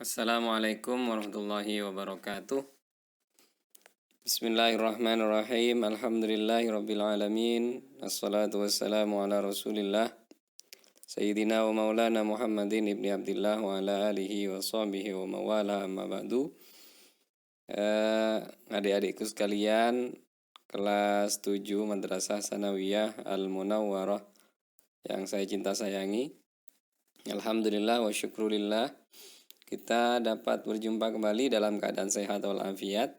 Assalamualaikum warahmatullahi wabarakatuh. Bismillahirrahmanirrahim. Alhamdulillahirabbil alamin. Assalatu wassalamu ala Rasulillah Sayyidina wa Maulana Muhammadin ibni Abdillah wa ala alihi wa sahbihi wa mawala amma ba'du. Adik-adikku sekalian, kelas 7 Madrasah Sanawiyah Al-Munawwarah yang saya cinta sayangi. Alhamdulillah wa syukrulillah, kita dapat berjumpa kembali dalam keadaan sehat walafiat.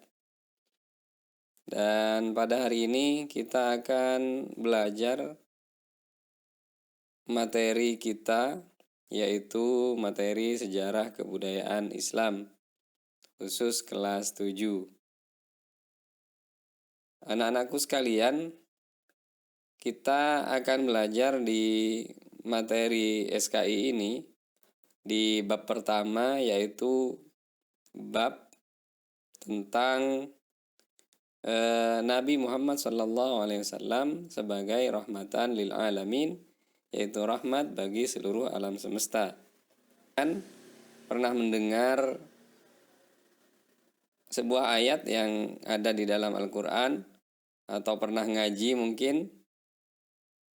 Dan pada hari ini kita akan belajar materi kita, yaitu materi sejarah kebudayaan Islam, khusus kelas 7. Anak-anakku sekalian, kita akan belajar di materi SKI ini di bab pertama, yaitu bab tentang Nabi Muhammad SAW sebagai rahmatan lil alamin, yaitu rahmat bagi seluruh alam semesta. Dan pernah mendengar sebuah ayat yang ada di dalam Al-Quran, atau pernah ngaji mungkin,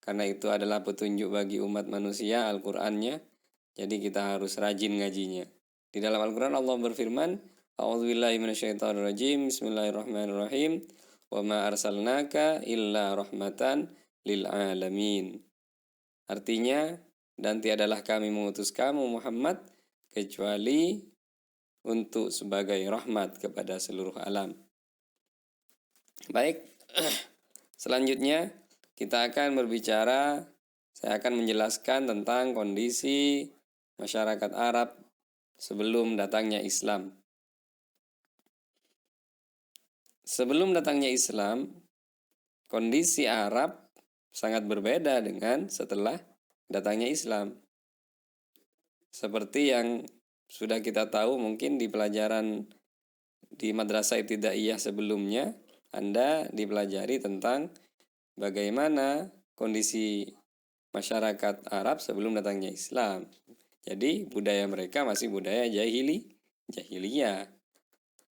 karena itu adalah petunjuk bagi umat manusia Al-Qurannya. Jadi kita harus rajin ngajinya. Di dalam Al-Quran Allah berfirman, A'udzubillahi minasyaitonirrajim, Bismillahirrahmanirrahim, wa ma arsalnaka illa rahmatan lil alamin. Artinya, dan tiadalah kami mengutus kamu Muhammad kecuali untuk sebagai rahmat kepada seluruh alam. Baik, selanjutnya kita akan berbicara, saya akan menjelaskan tentang kondisi masyarakat Arab sebelum datangnya Islam. Sebelum datangnya Islam, kondisi Arab sangat berbeda dengan setelah datangnya Islam. Seperti yang sudah kita tahu mungkin di pelajaran di Madrasah Ibtidaiyah sebelumnya, Anda dipelajari tentang bagaimana kondisi masyarakat Arab sebelum datangnya Islam. Jadi budaya mereka masih budaya jahiliyah.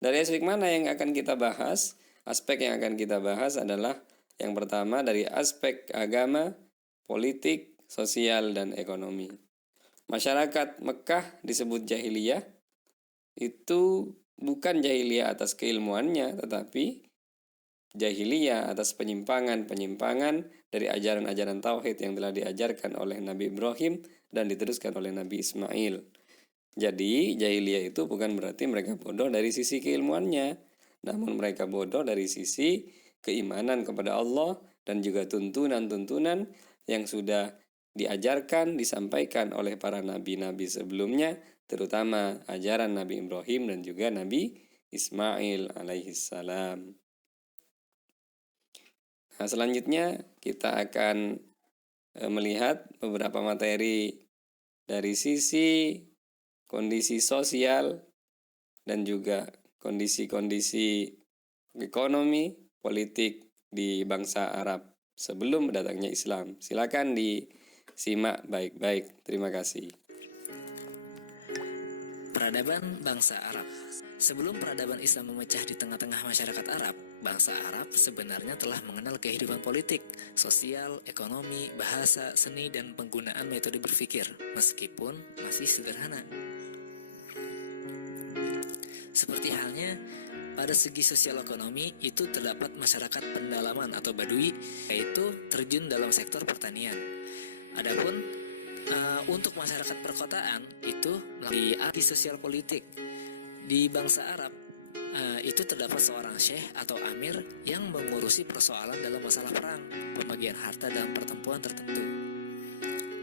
Dari aspek mana yang akan kita bahas? Aspek yang akan kita bahas adalah yang pertama dari aspek agama, politik, sosial, dan ekonomi. Masyarakat Mekah disebut jahiliyah, itu bukan jahiliyah atas keilmuannya, tetapi jahiliyah atas penyimpangan dari ajaran-ajaran tauhid yang telah diajarkan oleh Nabi Ibrahim dan diteruskan oleh Nabi Ismail. Jadi jahiliyah itu bukan berarti mereka bodoh dari sisi keilmuannya, namun mereka bodoh dari sisi keimanan kepada Allah dan juga tuntunan-tuntunan yang sudah diajarkan, disampaikan oleh para nabi-nabi sebelumnya, terutama ajaran Nabi Ibrahim dan juga Nabi Ismail alaihissalam. Nah, selanjutnya kita akan melihat beberapa materi dari sisi kondisi sosial dan juga kondisi-kondisi ekonomi, politik di bangsa Arab sebelum datangnya Islam. Silakan disimak baik-baik. Terima kasih. Peradaban bangsa Arab. Sebelum peradaban Islam memecah di tengah-tengah masyarakat Arab, bangsa Arab sebenarnya telah mengenal kehidupan politik, sosial, ekonomi, bahasa, seni, dan penggunaan metode berpikir, meskipun masih sederhana. Seperti halnya pada segi sosial ekonomi, itu terdapat masyarakat pendalaman atau badui, yaitu terjun dalam sektor pertanian. Adapun untuk masyarakat perkotaan itu melalui arti sosial politik. Di bangsa Arab itu terdapat seorang syekh atau amir yang mengurusi persoalan dalam masalah perang, pembagian harta dalam pertempuran tertentu.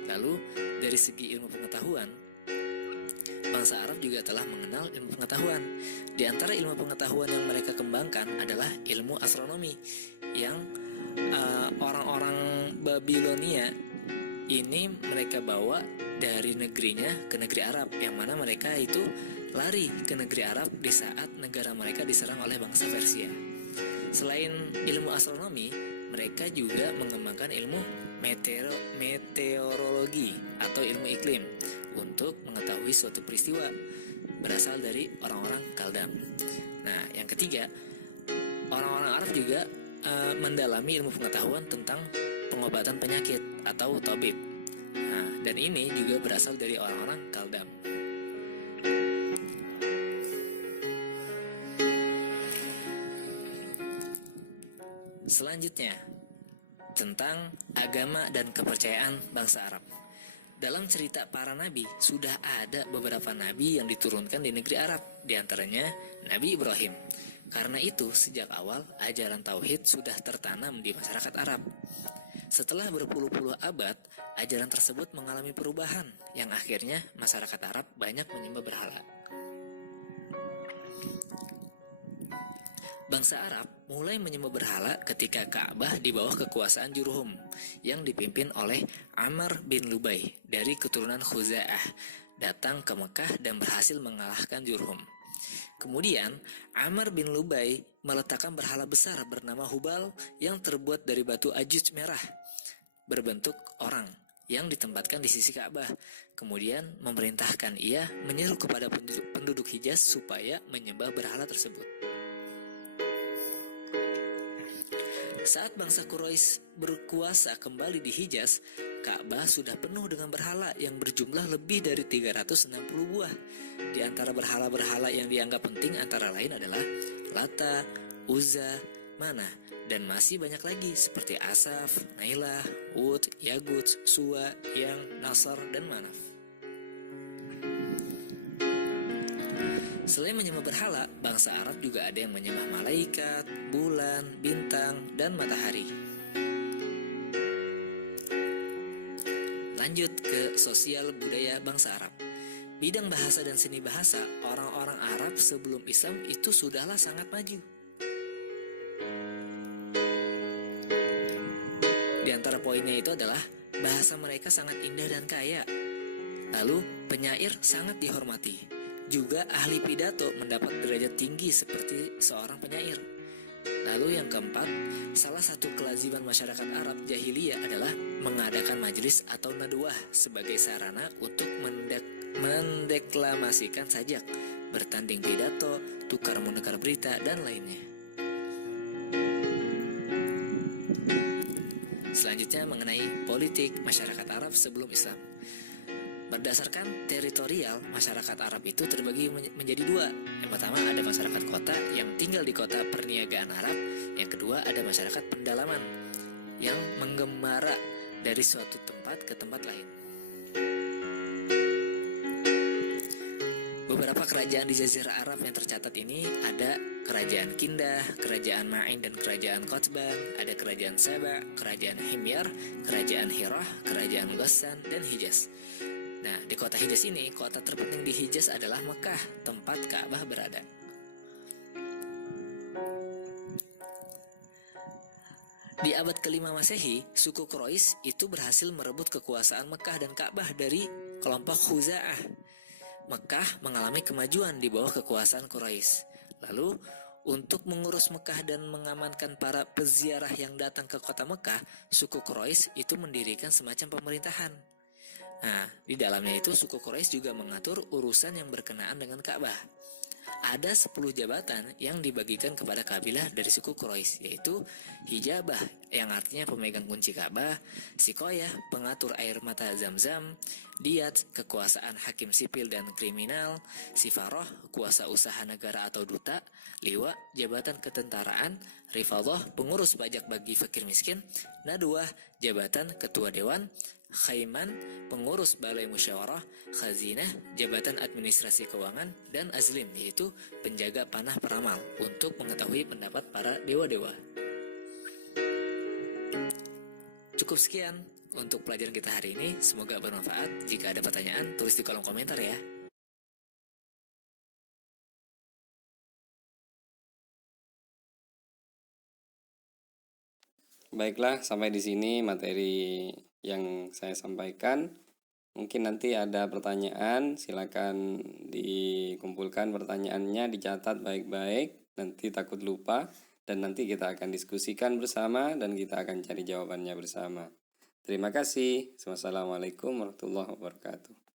Lalu dari segi ilmu pengetahuan, bangsa Arab juga telah mengenal ilmu pengetahuan. Di antara ilmu pengetahuan yang mereka kembangkan adalah ilmu astronomi, yang orang-orang Babilonia ini mereka bawa dari negerinya ke negeri Arab, yang mana mereka itu lari ke negeri Arab di saat negara mereka diserang oleh bangsa Persia. Selain ilmu astronomi, mereka juga mengembangkan ilmu meteorologi atau ilmu iklim untuk mengetahui suatu peristiwa. berasal dari orang-orang Kaldam. Nah, yang ketiga, orang-orang Arab juga mendalami ilmu pengetahuan tentang pengobatan penyakit atau tabib. Nah, dan ini juga berasal dari orang-orang Kaldam. Selanjutnya, tentang agama dan kepercayaan bangsa Arab. Dalam cerita para nabi, sudah ada beberapa nabi yang diturunkan di negeri Arab, diantaranya Nabi Ibrahim. Karena itu, sejak awal, ajaran tauhid sudah tertanam di masyarakat Arab. Setelah berpuluh-puluh abad, ajaran tersebut mengalami perubahan, yang akhirnya masyarakat Arab banyak menyembah berhala. Bangsa Arab mulai menyembah berhala ketika Ka'bah di bawah kekuasaan Jurhum yang dipimpin oleh Amr bin Lubai dari keturunan Khuza'ah datang ke Mekah dan berhasil mengalahkan Jurhum. Kemudian Amr bin Lubai meletakkan berhala besar bernama Hubal yang terbuat dari batu ajuj merah berbentuk orang yang ditempatkan di sisi Ka'bah. Kemudian memerintahkan ia menyeru kepada penduduk Hijaz supaya menyembah berhala tersebut. Saat bangsa Quraisy berkuasa kembali di Hijaz, Ka'bah sudah penuh dengan berhala yang berjumlah lebih dari 360 buah. Di antara berhala-berhala yang dianggap penting antara lain adalah Lata, Uzza, Manah, dan masih banyak lagi seperti Asaf, Nailah, Ud, Yagut, Suwa, Yang, Nasr, dan Manaf. Selain menyembah berhala, bangsa Arab juga ada yang menyembah malaikat, bulan, bintang, dan matahari. Lanjut ke sosial budaya bangsa Arab. Bidang bahasa dan seni bahasa, orang-orang Arab sebelum Islam itu sudahlah sangat maju. Di antara poinnya itu adalah bahasa mereka sangat indah dan kaya. Lalu, penyair sangat dihormati. Juga ahli pidato mendapat derajat tinggi seperti seorang penyair. Lalu yang keempat, salah satu kelaziman masyarakat Arab jahiliyah adalah mengadakan majelis atau nadwah sebagai sarana untuk mendeklamasikan sajak, bertanding pidato, tukar-menukar berita, dan lainnya. Selanjutnya mengenai politik masyarakat Arab sebelum Islam. Berdasarkan teritorial, masyarakat Arab itu terbagi menjadi dua. Yang pertama ada masyarakat kota yang tinggal di kota perniagaan Arab. Yang kedua ada masyarakat pendalaman yang menggembara dari suatu tempat ke tempat lain. Beberapa kerajaan di Jazirah Arab yang tercatat ini ada Kerajaan Kindah, Kerajaan Ma'in dan Kerajaan Qotban, ada Kerajaan Saba, Kerajaan Himyar, Kerajaan Hirah, Kerajaan Ghassan, dan Hijaz. Nah, di kota Hijaz ini, kota terpenting di Hijaz adalah Mekah, tempat Ka'bah berada. Di abad ke-5 Masehi, suku Quraisy itu berhasil merebut kekuasaan Mekah dan Ka'bah dari kelompok Khuza'ah. Mekah mengalami kemajuan di bawah kekuasaan Quraisy. Lalu, untuk mengurus Mekah dan mengamankan para peziarah yang datang ke kota Mekah, suku Quraisy itu mendirikan semacam pemerintahan. Nah, di dalamnya itu suku Quraisy juga mengatur urusan yang berkenaan dengan Ka'bah. Ada 10 jabatan yang dibagikan kepada kabilah dari suku Quraisy, yaitu Hijabah yang artinya pemegang kunci Ka'bah, Sikoyah pengatur air mata Zam-Zam, Diyat kekuasaan hakim sipil dan kriminal, Sifaroh kuasa usaha negara atau duta, Liwa jabatan ketentaraan, Rifadhah pengurus pajak bagi fakir miskin, Nadwah jabatan ketua dewan, Khaiman pengurus balai musyawarah, Khazinah jabatan administrasi keuangan, dan Azlim yaitu penjaga panah peramal untuk mengetahui pendapat para dewa-dewa. Cukup sekian untuk pelajaran kita hari ini, semoga bermanfaat. Jika ada pertanyaan, tulis di kolom komentar ya. Baiklah, sampai di sini materi yang saya sampaikan. Mungkin nanti ada pertanyaan, silakan dikumpulkan pertanyaannya, dicatat baik-baik, nanti takut lupa, dan nanti kita akan diskusikan bersama dan kita akan cari jawabannya bersama. Terima kasih. Wassalamualaikum warahmatullahi wabarakatuh.